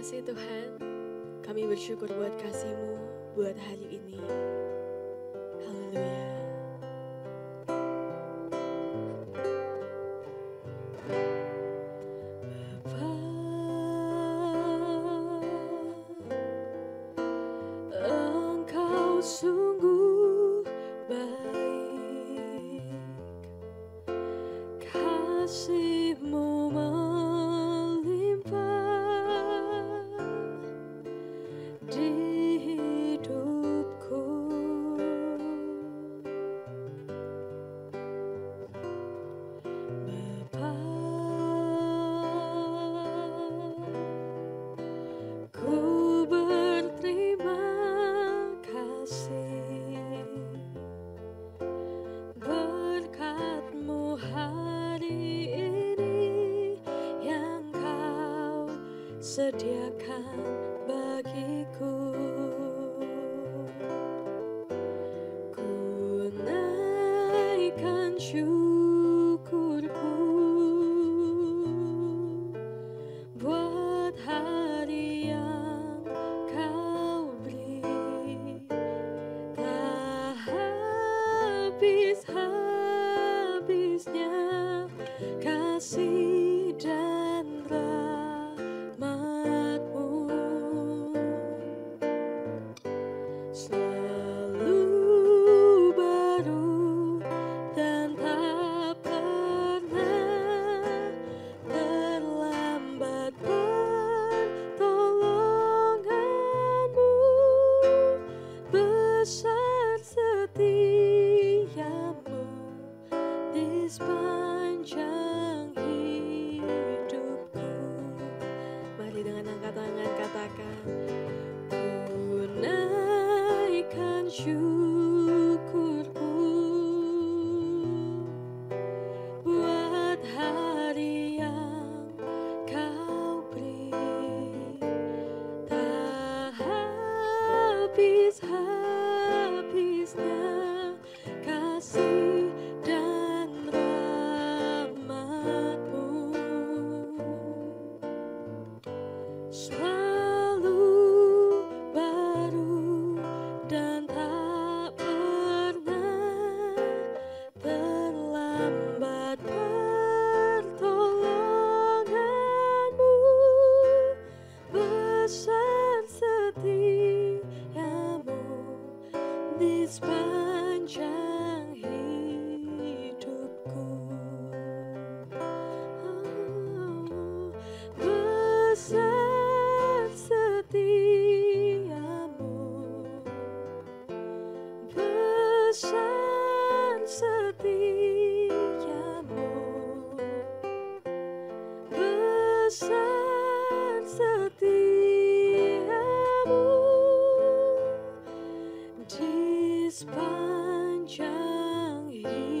kasih Tuhan, kami bersyukur buat kasih-Mu buat hari ini. Haleluya. Bapa, Engkau sungguh baik, kasih-Mu sediakan bagiku. Ku naikkan syukurku buat hari yang Kau beri, tak habis-habisnya kasih dan sepanjang hidupku. Mari dengan angkat tangan katakan, ku naikkan syukurku buat hari yang Kau beri, tak habis-habisnya kasih sepanjang hidupku. Besar setiamu, besar setiamu, besar setiamu di sepanjang hidupku.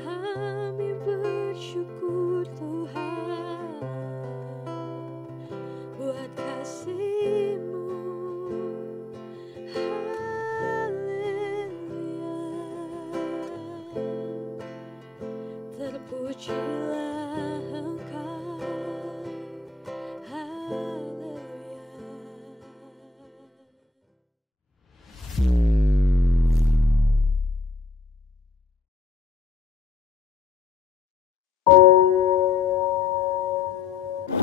Kami bersyukur Tuhan buat kasih-Mu. Haleluya. Terpujilah Engkau.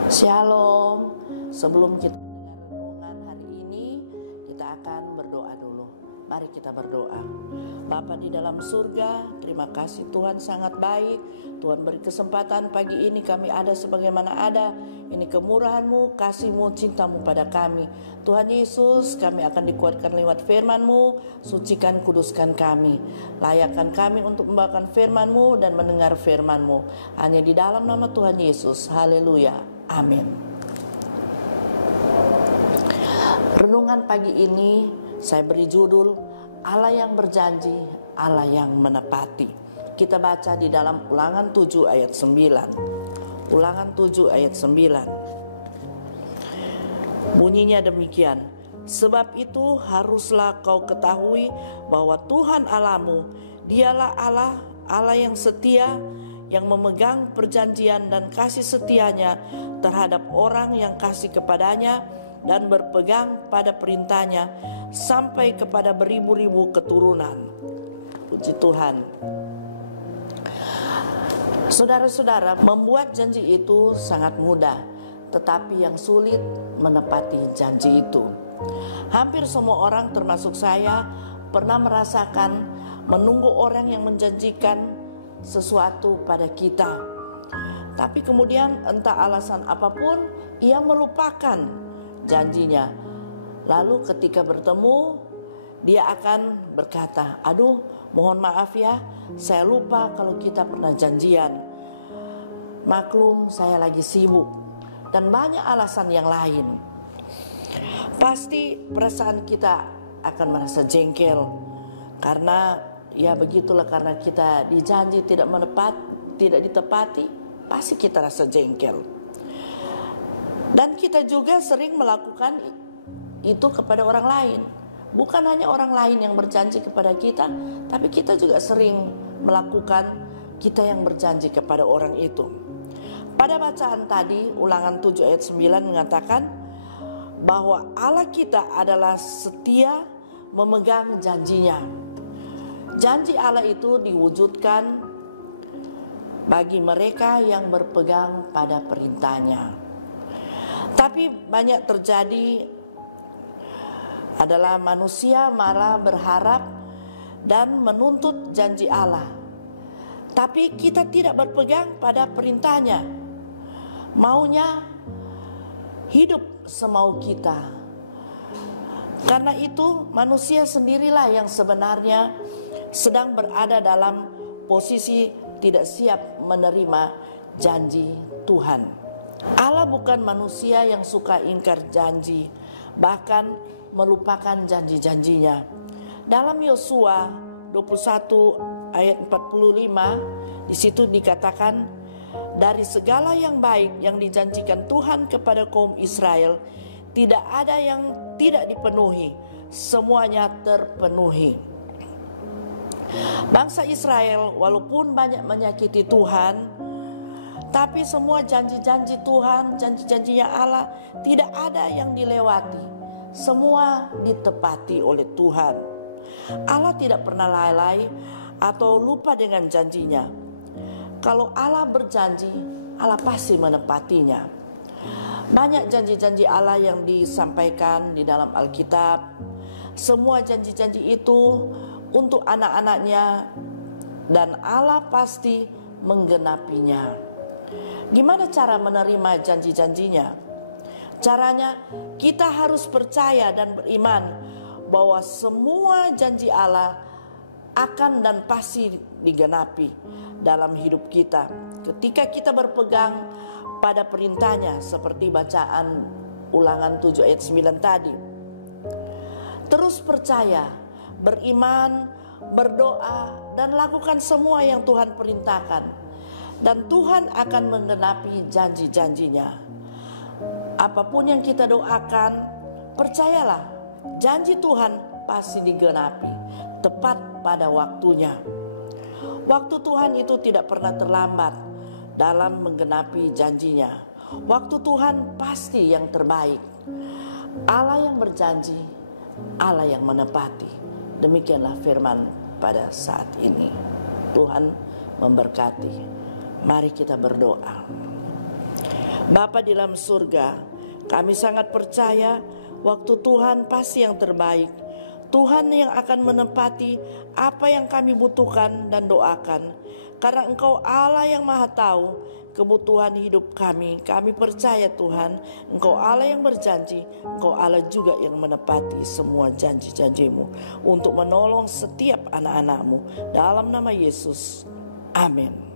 Shalom. Sebelum kita mendengar renungan hari ini, kita akan berdoa dulu. Mari kita berdoa. Bapa di dalam surga, terima kasih Tuhan sangat baik. Tuhan beri kesempatan pagi ini kami ada sebagaimana ada. Ini kemurahan-Mu, kasih-Mu, cinta-Mu pada kami. Tuhan Yesus, kami akan dikuatkan lewat firman-Mu. Sucikan, kuduskan kami. Layakkan kami untuk membawakan firman-Mu dan mendengar firman-Mu. Hanya di dalam nama Tuhan Yesus. Haleluya. Amin. Renungan pagi ini saya beri judul Allah yang berjanji, Allah yang menepati. Kita baca di dalam Ulangan 7 ayat 9. Ulangan 7 ayat 9. Bunyinya demikian. Sebab itu haruslah kau ketahui bahwa Tuhan Allahmu, Dialah Allah, Allah yang setia, yang memegang perjanjian dan kasih setianya terhadap orang yang kasih kepadanya dan berpegang pada perintahnya sampai kepada beribu-ribu keturunan. Puji Tuhan. Saudara-saudara, membuat janji itu sangat mudah, tetapi yang sulit menepati janji itu. Hampir semua orang termasuk saya pernah merasakan menunggu orang yang menjanjikan sesuatu pada kita. Tapi kemudian entah alasan apapun ia melupakan janjinya. Lalu ketika bertemu dia akan berkata, "Aduh, mohon maaf ya, saya lupa kalau kita pernah janjian. Maklum saya lagi sibuk." Dan banyak alasan yang lain. Pasti perasaan kita akan merasa jengkel. Karena ya begitulah, karena kita dijanji tidak ditepati, pasti kita rasa jengkel. Dan kita juga sering melakukan itu kepada orang lain. Bukan hanya orang lain yang berjanji kepada kita, tapi kita juga sering melakukan kita yang berjanji kepada orang itu. Pada bacaan tadi, Ulangan 7 ayat 9 mengatakan bahwa Allah kita adalah setia memegang janjinya. Janji Allah itu diwujudkan bagi mereka yang berpegang pada perintahnya. Tapi banyak terjadi adalah manusia malah berharap dan menuntut janji Allah, tapi kita tidak berpegang pada perintahnya. Maunya hidup semau kita. Karena itu manusia sendirilah yang sebenarnya sedang berada dalam posisi tidak siap menerima janji Tuhan. Allah bukan manusia yang suka ingkar janji, bahkan melupakan janji-janjinya. Dalam Yosua 21 ayat 45 di situ dikatakan, dari segala yang baik yang dijanjikan Tuhan kepada kaum Israel, tidak ada yang tidak dipenuhi, semuanya terpenuhi. Bangsa Israel walaupun banyak menyakiti Tuhan, tapi semua janji-janji Tuhan, janji-janjinya Allah tidak ada yang dilewati. Semua ditepati oleh Tuhan. Allah tidak pernah lalai atau lupa dengan janjinya. Kalau Allah berjanji, Allah pasti menepatinya. Banyak janji-janji Allah yang disampaikan di dalam Alkitab. Semua janji-janji itu untuk anak-anaknya, dan Allah pasti menggenapinya. Gimana cara menerima janji-janjinya? Caranya kita harus percaya dan beriman bahwa semua janji Allah akan dan pasti digenapi dalam hidup kita ketika kita berpegang pada perintahnya, seperti bacaan Ulangan 7 ayat 9 tadi. Terus percaya, beriman, berdoa, dan lakukan semua yang Tuhan perintahkan, dan Tuhan akan menggenapi janji-janjinya. Apapun yang kita doakan, percayalah, janji Tuhan pasti digenapi tepat pada waktunya. Waktu Tuhan itu tidak pernah terlambat dalam menggenapi janjinya. Waktu Tuhan pasti yang terbaik. Allah yang berjanji, Allah yang menepati. Demikianlah firman pada saat ini. Tuhan memberkati. Mari kita berdoa. Bapa di dalam surga, kami sangat percaya waktu Tuhan pasti yang terbaik. Tuhan yang akan menepati apa yang kami butuhkan dan doakan. Karena Engkau Allah yang maha tahu kebutuhan hidup kami. Kami percaya Tuhan, Engkau Allah yang berjanji, Engkau Allah juga yang menepati semua janji-janji-Mu untuk menolong setiap anak-anak-Mu. Dalam nama Yesus, amin.